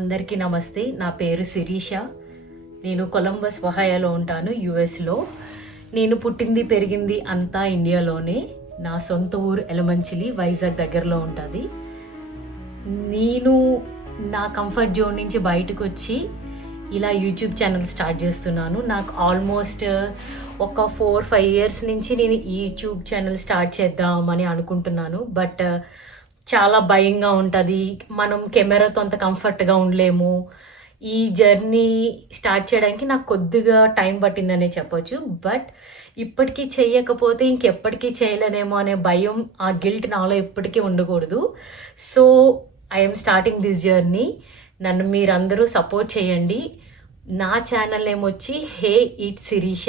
అందరికీ నమస్తే. నా పేరు శిరీష. నేను కొలంబస్ ఒహాయోలో ఉంటాను, యుఎస్లో. నేను పుట్టింది పెరిగింది అంతా ఇండియాలోనే. నా సొంత ఊరు ఎలమంచిలి, వైజాగ్ దగ్గరలో ఉంటుంది. నేను నా కంఫర్ట్ జోన్ నుంచి బయటకు వచ్చి ఇలా యూట్యూబ్ ఛానల్ స్టార్ట్ చేస్తున్నాను. నాకు ఆల్మోస్ట్ ఒక 4-5 ఇయర్స్ నుంచి నేను ఈ యూట్యూబ్ ఛానల్ స్టార్ట్ చేద్దామని అనుకుంటున్నాను. బట్ చాలా భయంగా ఉంటుంది. మనం కెమెరాతో అంత కంఫర్ట్గా ఉండలేము. ఈ జర్నీ స్టార్ట్ చేయడానికి నాకు కొద్దిగా టైం పట్టిందనే చెప్పొచ్చు. బట్ ఇప్పటికీ చేయకపోతే ఇంకెప్పటికీ చేయలేనేమో అనే భయం, ఆ గిల్ట్ నాలో ఎప్పటికీ ఉండకూడదు. So I'm starting this journey. నన్ను మీరందరూ సపోర్ట్ చేయండి. నా ఛానల్ ఏమొచ్చి హే ఇట్ శిరీష.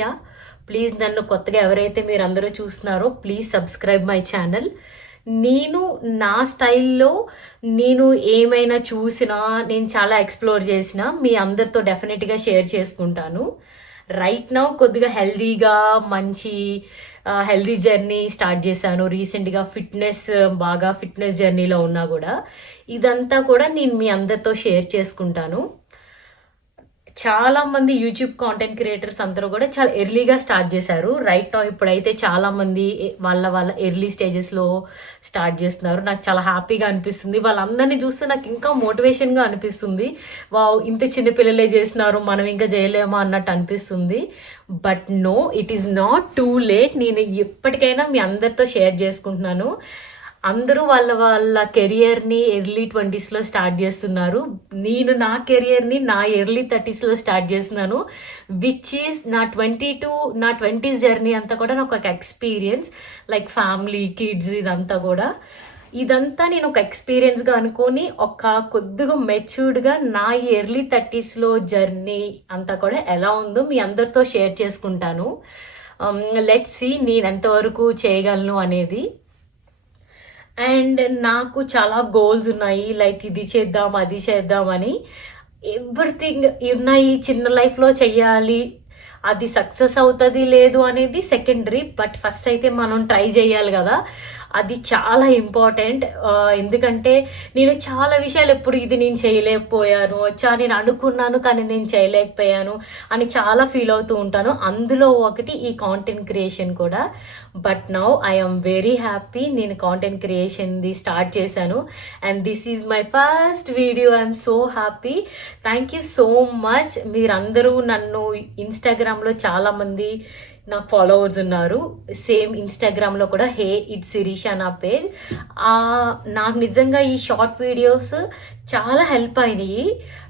ప్లీజ్ నన్ను కొత్తగా ఎవరైతే మీరందరూ చూస్తున్నారో ప్లీజ్ సబ్స్క్రైబ్ మై ఛానల్. నేను నా స్టైల్లో నేను ఏమైనా చూసినా, నేను చాలా ఎక్స్ప్లోర్ చేసినా మీ అందరితో డెఫినెట్గా షేర్ చేసుకుంటాను. రైట్ నౌ కొద్దిగా హెల్దీగా మంచి హెల్దీ జర్నీ స్టార్ట్ చేశాను. రీసెంట్గా బాగా ఫిట్నెస్ జర్నీలో ఉన్నా కూడా ఇదంతా కూడా నేను మీ అందరితో షేర్ చేసుకుంటాను. చాలా మంది యూట్యూబ్ కాంటెంట్ క్రియేటర్స్ అందరూ కూడా చాలా ఎర్లీగా స్టార్ట్ చేశారు. రైట్ నౌ ఇప్పుడైతే చాలా మంది వాళ్ళ ఎర్లీ స్టేజెస్లో స్టార్ట్ చేస్తున్నారు. నాకు చాలా హ్యాపీగా అనిపిస్తుంది. వాళ్ళందరినీ చూస్తే నాకు ఇంకా మోటివేషన్గా అనిపిస్తుంది. వావ్, ఇంత చిన్న పిల్లలే చేస్తున్నారు, మనం ఇంకా చేయలేమా అన్నట్టు అనిపిస్తుంది. But no, it is not too late. నేను ఎప్పటికైనా మీ అందరితో షేర్ చేసుకుంటున్నాను. అందరూ వాళ్ళ కెరియర్ని ఎర్లీ 20స్లో స్టార్ట్ చేస్తున్నారు. నేను నా కెరియర్ని నా ఎర్లీ 30స్లో స్టార్ట్ చేస్తున్నాను. విచ్ ఈస్ నా 20s జర్నీ అంతా కూడా నాకు ఒక ఎక్స్పీరియన్స్. లైక్ ఫ్యామిలీ, కిడ్స్, ఇదంతా నేను ఒక ఎక్స్పీరియన్స్గా అనుకొని ఒక కొద్దిగా మెచ్యూర్డ్గా నా ఎర్లీ 30స్లో జర్నీ అంతా కూడా ఎలా ఉందో మీ అందరితో షేర్ చేసుకుంటాను. లెట్స్ సీ నేను ఎంతవరకు చేయగలను అనేది. అండ్ నాకు చాలా గోల్స్ ఉన్నాయి. లైక్ ఇది చేద్దాం, అది చేద్దామని ఎవ్రీథింగ్ ఉన్నాయి. చిన్న లైఫ్లో చెయ్యాలి, అది సక్సెస్ అవుతుంది లేదు అనేది సెకండరీ. బట్ ఫస్ట్ అయితే మనం ట్రై చేయాలి కదా, అది చాలా ఇంపార్టెంట్. ఎందుకంటే నేను చాలా విషయాలు ఎప్పుడు ఇది నేను చేయలేకపోయాను, నేను అనుకున్నాను కానీ నేను చేయలేకపోయాను అని చాలా ఫీల్ అవుతూ ఉంటాను. అందులో ఒకటి ఈ కాంటెంట్ క్రియేషన్ కూడా. But now I'm very happy. నేను కాంటెంట్ క్రియేషన్ది స్టార్ట్ చేశాను and this is my first video. I'm so happy. Thank you so much. మీరందరూ నన్ను ఇన్స్టాగ్రామ్లో చాలామంది నాకు ఫాలోవర్స్ ఉన్నారు. సేమ్ ఇన్స్టాగ్రామ్లో కూడా హే ఇట్ శిరీష నా పేజ్. నాకు నిజంగా ఈ షార్ట్ వీడియోస్ చాలా హెల్ప్ అయినాయి.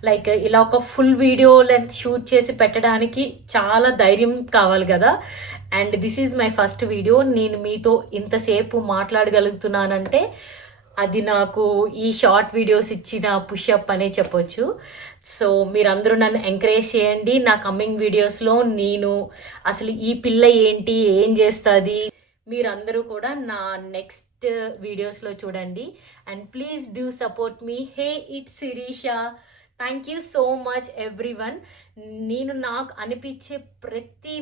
లైక్ ఇలా ఒక ఫుల్ వీడియో లెంత్ షూట్ చేసి పెట్టడానికి చాలా ధైర్యం కావాలి కదా. And this is my first video. నేను మీతో ఇంతసేపు మాట్లాడగలుగుతున్నానంటే అది నాకు ఈ షార్ట్ వీడియోస్ ఇచ్చిన పుషప్ అనే చెప్పొచ్చు. సో మీరందరూ నన్ను ఎంకరేజ్ చేయండి. నా కమింగ్ వీడియోస్లో నేను అసలు ఈ పిల్ల ఏంటి, ఏం చేస్తుంది, మీరందరూ కూడా నా నెక్స్ట్ వీడియోస్లో చూడండి. And please do support me. Hey it Sirisha. Thank you so much everyone. నేను నాకు అనిపించే ప్రతి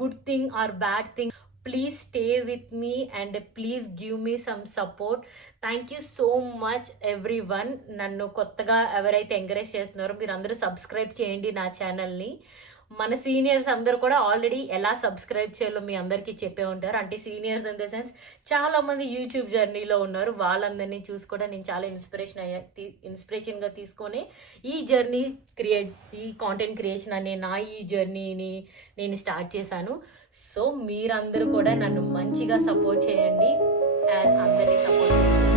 good thing or bad thing, please stay with me and please give me some support. Thank you so much everyone. నన్ను కొత్తగా ఎవరైతే encourage చేస్తున్నారో మీరు అందరూ సబ్స్క్రైబ్ చేయండి నా ఛానల్ని. మన సీనియర్స్ అందరూ కూడా ఆల్రెడీ ఎలా సబ్స్క్రైబ్ చేయాలో మీ అందరికీ చెప్పే ఉంటారు. అంటే సీనియర్స్ ఇన్ ద సెన్స్ చాలామంది యూట్యూబ్ జర్నీలో ఉన్నారు. వాళ్ళందరినీ చూసి కూడా నేను చాలా ఇన్స్పిరేషన్గా తీసుకొని ఈ కాంటెంట్ క్రియేషన్ అనే ఈ జర్నీని నేను స్టార్ట్ చేశాను. సో మీరందరూ కూడా నన్ను మంచిగా సపోర్ట్ చేయండి, యాజ్ అందరినీ సపోర్ట్ చేస్తారు.